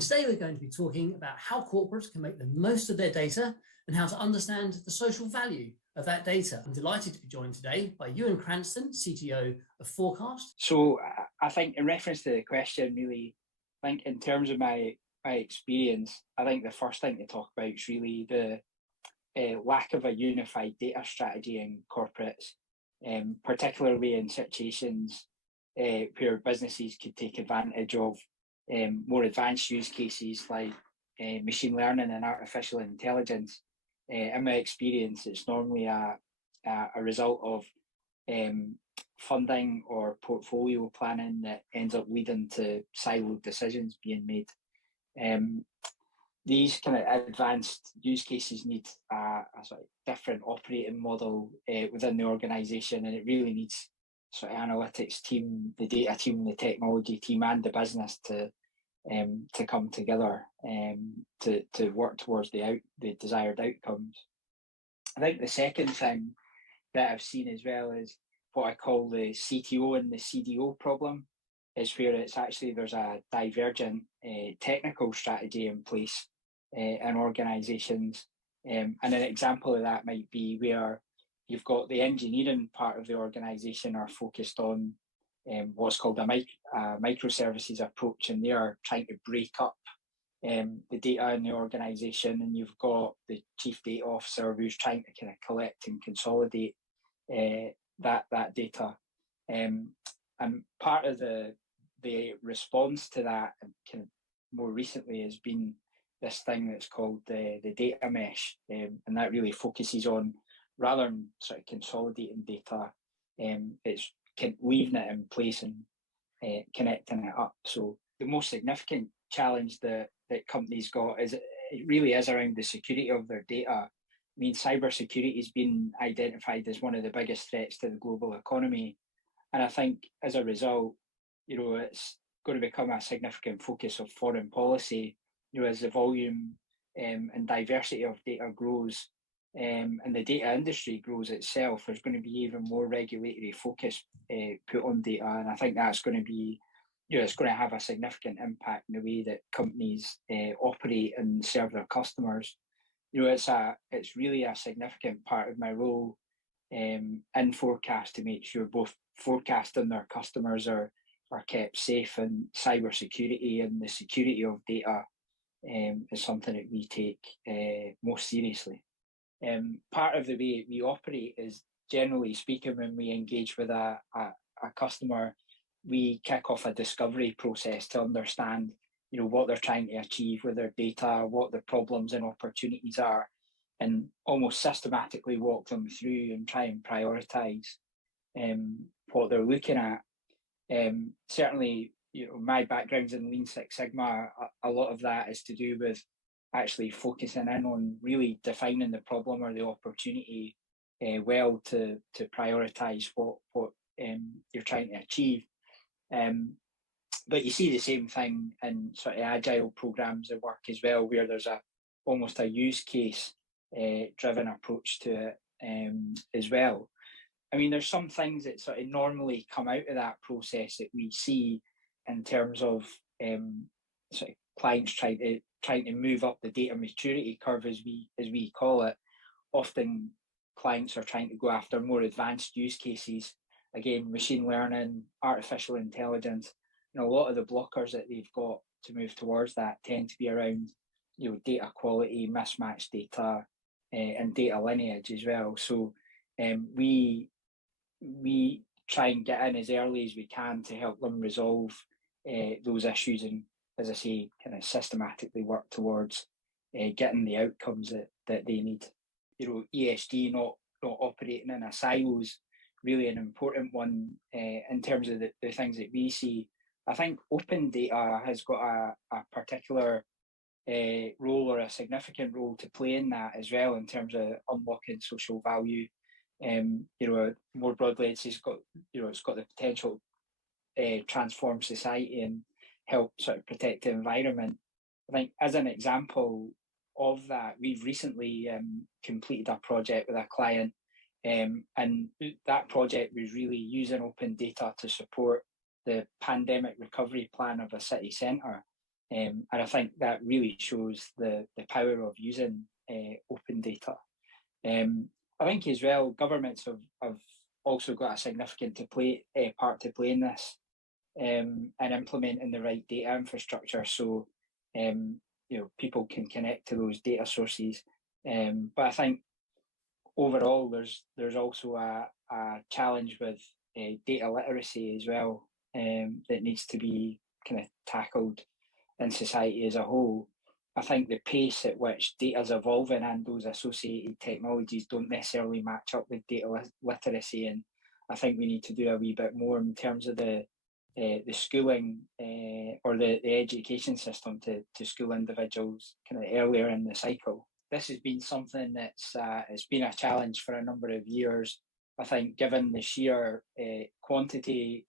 Today we're going to be talking about how corporates can make the most of their data and how to understand the social value of that data. I'm delighted to be joined today by Ewan Cranston, CTO of Forecast. So I think in reference to the question, really, I think in terms of my experience, I think the first thing to talk about is really the lack of a unified data strategy in corporates, particularly in situations where businesses could take advantage of more advanced use cases like machine learning and artificial intelligence. In my experience, it's normally a result of funding or portfolio planning that ends up leading to siloed decisions being made. These kind of advanced use cases need a sort of different operating model within the organisation, and it really needs sort of analytics team, the data team, the technology team, and the business to come together to work towards the desired outcomes. I think the second thing that I've seen as well is what I call the CTO and the CDO problem, is where it's actually there's a divergent technical strategy in place in organisations. And an example of that might be where you've got the engineering part of the organisation are focused on what's called a microservices approach, and they are trying to break up the data in the organisation, and you've got the chief data officer who's trying to kind of collect and consolidate that data. And part of the response to that, and kind of more recently, has been this thing that's called the data mesh, and that really focuses on, rather than sort of consolidating data, it's leaving it in place and connecting it up. So the most significant challenge that companies got is it really is around the security of their data. I mean, cybersecurity has been identified as one of the biggest threats to the global economy, and I think as a result, it's going to become a significant focus of foreign policy. As the volume and diversity of data grows, and the data industry grows itself, there's going to be even more regulatory focus put on data, and I think that's going to be, it's going to have a significant impact in the way that companies operate and serve their customers. It's really a significant part of my role in Forecast to make sure both Forecast and their customers are kept safe, and cybersecurity and the security of data is something that we take most seriously. Part of the way we operate is, generally speaking, when we engage with a customer, we kick off a discovery process to understand, what they're trying to achieve with their data, what the problems and opportunities are, and almost systematically walk them through and try and prioritise what they're looking at. Certainly, my background's in Lean Six Sigma. A lot of that is to do with actually focusing in on really defining the problem or the opportunity well to prioritise what you're trying to achieve. But you see the same thing in sort of agile programs of work as well, where there's almost a use case driven approach to it as well. I mean, there's some things that sort of normally come out of that process that we see in terms of sort of clients trying to move up the data maturity curve, as we call it. Often clients are trying to go after more advanced use cases. Again, machine learning, artificial intelligence. A lot of the blockers that they've got to move towards that tend to be around, data quality, mismatched data, and data lineage as well. So we try and get in as early as we can to help them resolve those issues, and, as I say, kind of systematically work towards getting the outcomes that they need. ESG not operating in a silo is really an important one in terms of the things that we see. I think open data has got a particular role, or a significant role to play in that as well, in terms of unlocking social value. More broadly, it's got the potential to transform society and help sort of protect the environment. I think, as an example of that, we've recently completed a project with a client, and that project was really using open data to support the pandemic recovery plan of a city centre. And I think that really shows the power of using open data. I think as well, governments have also got a significant part to play in this, and implementing the right data infrastructure so people can connect to those data sources. But I think overall, there's also a challenge with data literacy as well, that needs to be kind of tackled in society as a whole. I think the pace at which data is evolving and those associated technologies don't necessarily match up with data literacy, and I think we need to do a wee bit more in terms of the schooling or the education system to school individuals kind of earlier in the cycle. This has been something that's it's been a challenge for a number of years. I think given the sheer quantity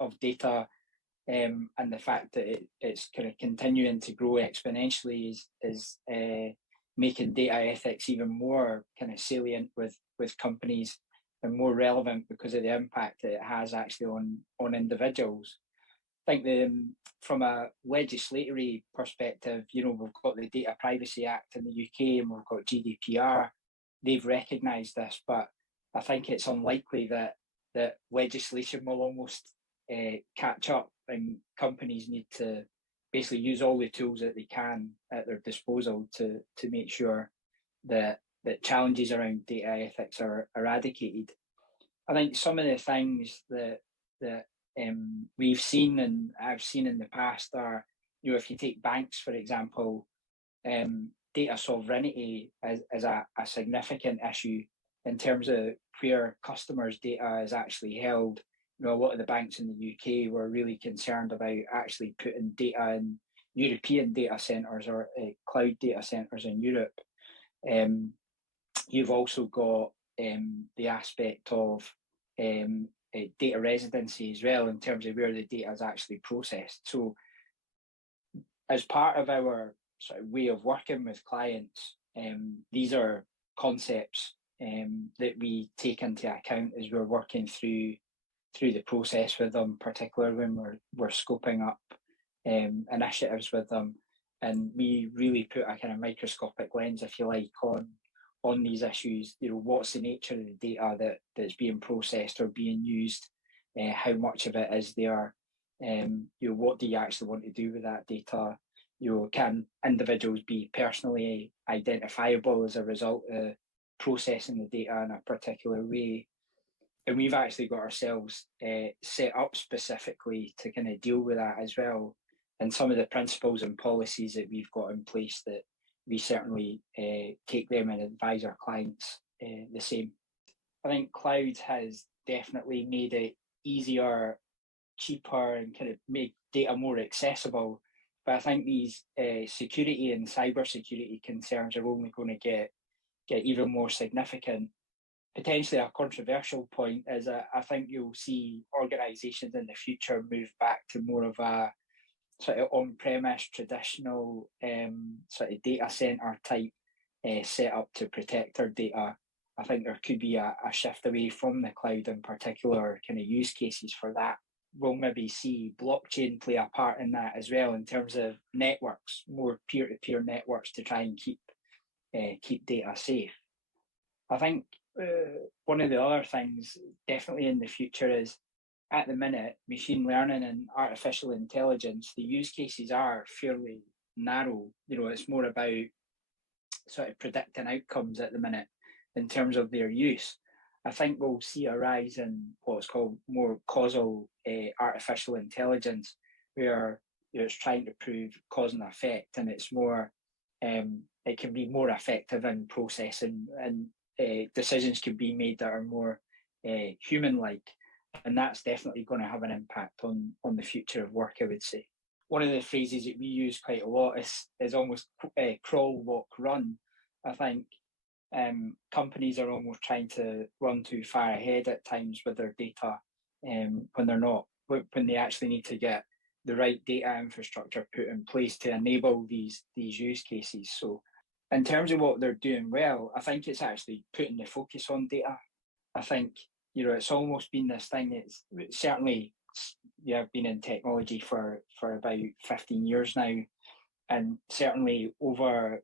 of data, and the fact that it's kind of continuing to grow exponentially is making data ethics even more kind of salient with companies and more relevant because of the impact that it has actually on individuals. I think from a legislatory perspective, we've got the Data Privacy Act in the UK and we've got GDPR. They've recognised this, but I think it's unlikely that legislation will almost catch up, and companies need to basically use all the tools that they can at their disposal to make sure that challenges around data ethics are eradicated. I think some of the things that we've seen and I've seen in the past are, if you take banks, for example, data sovereignty is a significant issue in terms of where customers' data is actually held. A lot of the banks in the UK were really concerned about actually putting data in European data centres or cloud data centres in Europe. You've also got the aspect of data residency as well, in terms of where the data is actually processed. So as part of our sort of way of working with clients, these are concepts that we take into account as we're working through the process with them, particularly when we're scoping up initiatives with them. And we really put a kind of microscopic lens, if you like, on these issues. What's the nature of the data that's being processed or being used? How much of it is there? What do you actually want to do with that data? Can individuals be personally identifiable as a result of processing the data in a particular way? And we've actually got ourselves set up specifically to kind of deal with that as well. And some of the principles and policies that we've got in place, that we certainly take them and advise our clients the same. I think cloud has definitely made it easier, cheaper, and kind of make data more accessible. But I think these security and cybersecurity concerns are only going to get even more significant. Potentially a controversial point is I think you'll see organisations in the future move back to more of a sort of on-premise traditional sort of data centre type setup to protect their data. I think there could be a shift away from the cloud in particular kind of use cases for that. We'll maybe see blockchain play a part in that as well, in terms of networks, more peer-to-peer networks to try and keep data safe. I think one of the other things definitely in the future is, at the minute, machine learning and artificial intelligence, the use cases are fairly narrow. It's more about sort of predicting outcomes at the minute in terms of their use. I think we'll see a rise in what's called more causal artificial intelligence, where it's trying to prove cause and effect, and it's more, it can be more effective in processing, and decisions can be made that are more human-like. And that's definitely going to have an impact on the future of work, I would say. One of the phrases that we use quite a lot is almost crawl, walk, run. I think companies are almost trying to run too far ahead at times with their data, when they actually need to get the right data infrastructure put in place to enable these use cases. So in terms of what they're doing well, I think it's actually putting the focus on data. I think it's almost been this thing. It's certainly I've been in technology for about 15 years now, and certainly over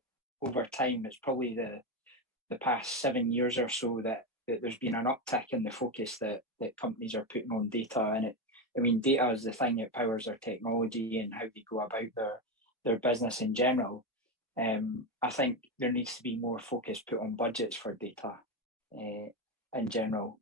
time, it's probably the past 7 years or so that there's been an uptick in the focus that companies are putting on data. And data is the thing that powers their technology and how they go about their business in general. I think there needs to be more focus put on budgets for data in general.